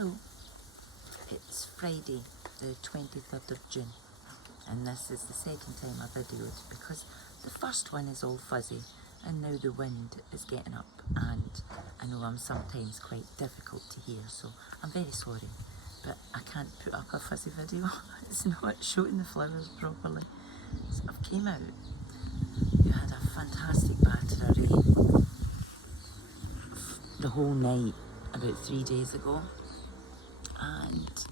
Hello, it's Friday the 23rd of June and this is the second time I videoed because the first one is all fuzzy and now the wind is getting up and I know I'm sometimes quite difficult to hear, so I'm very sorry, but I can't put up a fuzzy video. It's not showing the flowers properly. So I've came out, you had a fantastic batter of rain the whole night about 3 days ago, and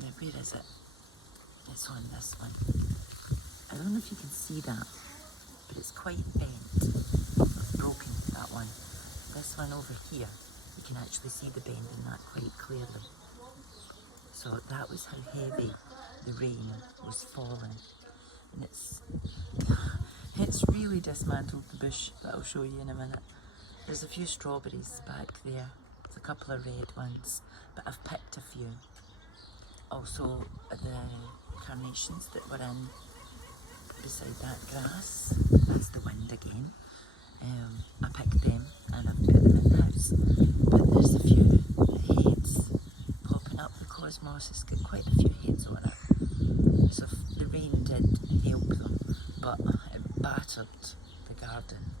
now where is it? It's on this one. I don't know if you can see that, but it's quite bent. It's broken, that one. This one over here, you can actually see the bend in that quite clearly. So that was how heavy the rain was falling. And it's really dismantled the bush that I'll show you in a minute. There's a few strawberries back there. There's a couple of red ones, but I've picked a few. Also the carnations that were in beside that grass, that's the wind again. I picked them and I've put them in the house. But there's a few heads popping up. The cosmos has got quite a few heads on it. So the rain did help them, but it battered the garden.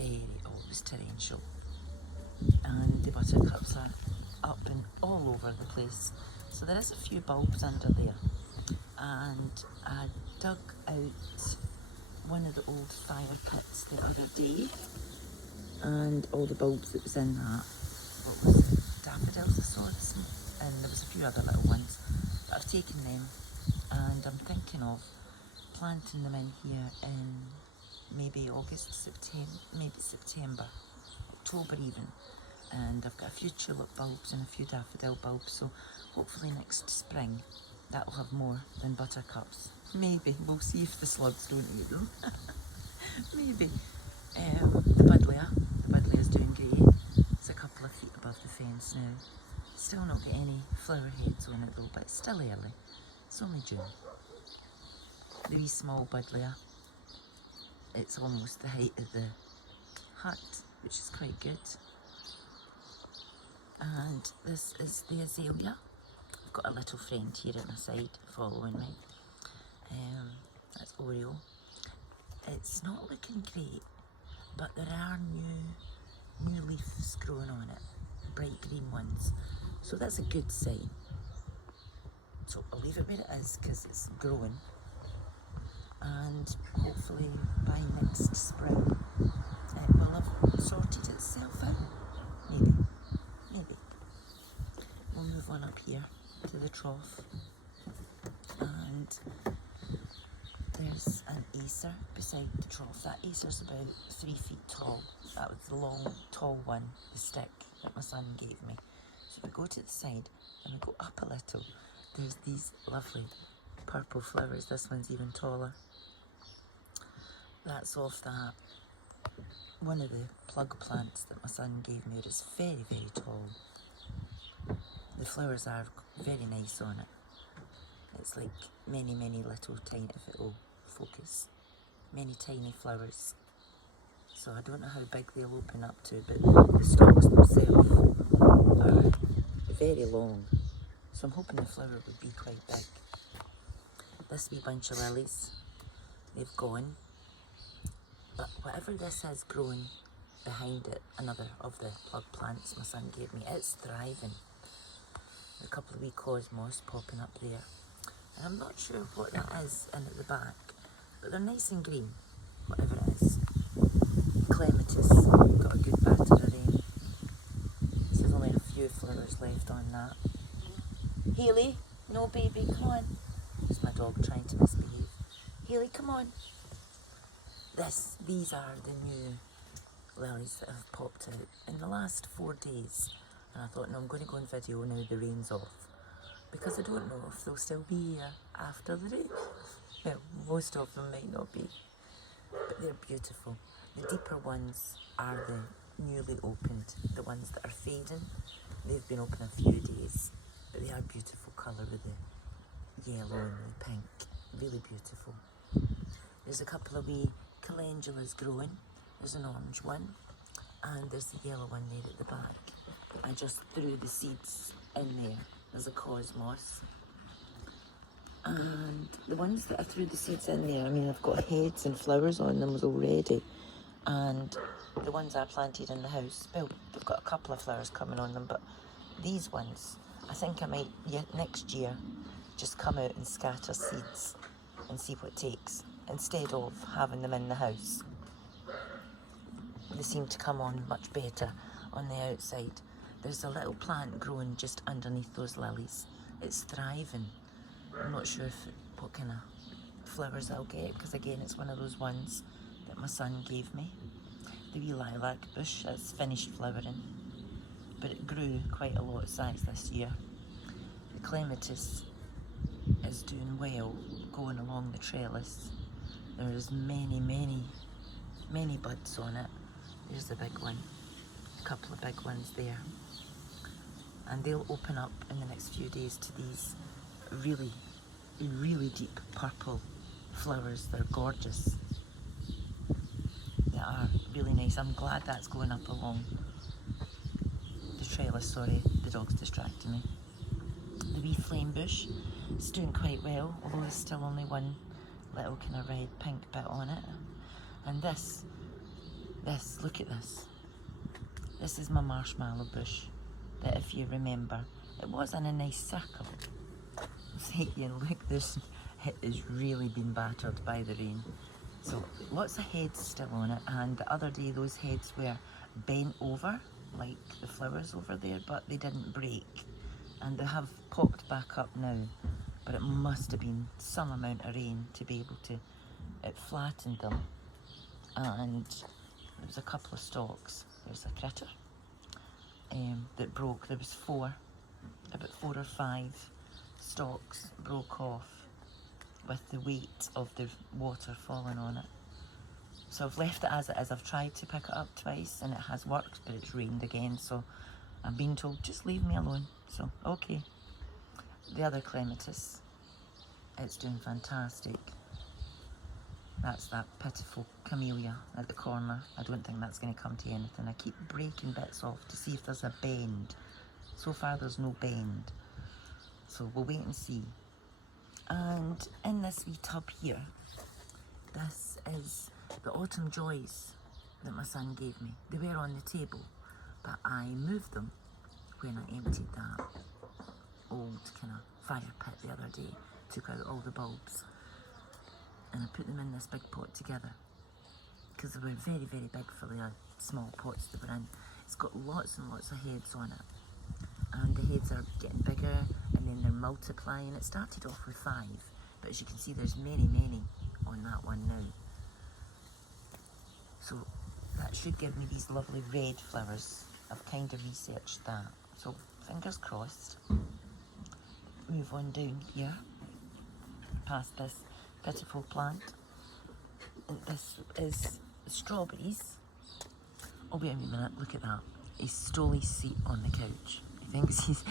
It was torrential. And the buttercups are up and all over the place. So there is a few bulbs under there. And I dug out one of the old fire pits the other day, and all the bulbs that was in that, what was it, daffodils I saw this, and there was a few other little ones, but I've taken them and I'm thinking of planting them in here in maybe August, September, October even. And I've got a few tulip bulbs and a few daffodil bulbs, so hopefully next spring that will have more than buttercups. Maybe, we'll see if the slugs don't eat them. Maybe. The buddleia's doing great. It's a couple of feet above the fence now. Still not got any flower heads on it though, but it's still early. It's only June. The wee small buddleia, it's almost the height of the hut, which is quite good. And this is the azalea. I've got a little friend here at my side following me. That's Oreo. It's not looking great, but there are new leaves growing on it, bright green ones. So that's a good sign. So I'll leave it where it is because it's growing. And hopefully by next spring it will have sorted itself out. Maybe. We'll move on up here to the trough, and there's an acer beside the trough. That acer's about 3 feet tall. That was the long, tall one, the stick that my son gave me. So if we go to the side and we go up a little, there's these lovely purple flowers. This one's even taller. That's off that one of the plug plants that my son gave me. It's very, very tall. The flowers are very nice on it. It's like many little tiny, if it'll focus, many tiny flowers. So I don't know how big they'll open up to, but the stalks themselves are very long. So I'm hoping the flower would be quite big. This wee bunch of lilies, they've gone. But whatever this has grown behind it, another of the plug plants my son gave me, it's thriving. A couple of wee cosmos popping up there. And I'm not sure what that is in at the back, but they're nice and green, whatever it is. Clematis, got a good batter of rain. So there's only a few flowers left on that. Hayley, no baby, come on. It's my dog trying to misbehave. Hayley, come on. These are the new lilies that have popped out in the last 4 days. And I thought, no, I'm going to go on video now the rain's off, because I don't know if they'll still be here after the rain. Well, most of them might not be, but they're beautiful. The deeper ones are the newly opened, the ones that are fading. They've been open a few days, but they are beautiful colour with the yellow and the pink. Really beautiful. There's a couple of wee calendulas growing. There's an orange one, and there's the yellow one there at the back. I just threw the seeds in there. There's a cosmos. And the ones that I threw the seeds in there, I mean, I've got heads and flowers on them already. And the ones I planted in the house, well, they've got a couple of flowers coming on them, but these ones, I think I might, next year, just come out and scatter seeds and see what takes, instead of having them in the house. They seem to come on much better on the outside. There's a little plant growing just underneath those lilies. It's thriving. I'm not sure what kind of flowers I'll get, because again, it's one of those ones that my son gave me. The wee lilac bush has finished flowering, but it grew quite a lot of size this year. The clematis is doing well, going along the trellis. There's many buds on it. There's the big one, a couple of big ones there. And they'll open up in the next few days to these really deep purple flowers. They're gorgeous. They are really nice. I'm glad that's going up along the trellis. Sorry, the dog's distracting me. The wee flame bush is doing quite well, although there's still only one little kind of red pink bit on it. And this, look at this. This is my marshmallow bush that, if you remember, it was in a nice circle. Look, this, it has really been battered by the rain. So lots of heads still on it, and the other day those heads were bent over, like the flowers over there, but they didn't break. And they have popped back up now, but it must have been some amount of rain to be able to, it flattened them. And there was a couple of stalks. There's a critter that broke. There was about 4 or 5 stalks broke off with the weight of the water falling on it. So I've left it as it is. I've tried to pick it up twice and it has worked, but it's rained again, so I'm being told just leave me alone. So okay. The other clematis, it's doing fantastic. That's that pitiful camellia at the corner. I don't think that's going to come to anything. I keep breaking bits off to see if there's a bend. So far there's no bend. So we'll wait and see. And in this wee tub here, this is the autumn joys that my son gave me. They were on the table, but I moved them when I emptied that old kind of fire pit the other day. Took out all the bulbs and I put them in this big pot together, because they were very big for the small pots they were in. It's got lots and lots of heads on it, and the heads are getting bigger and then they're multiplying. It started off with 5, but as you can see there's many on that one now. So that should give me these lovely red flowers. I've kind of researched that, so fingers crossed. Move on down here past this pitiful plant, and this is strawberries. Oh wait a minute, look at that. He stole his seat on the couch. He thinks he's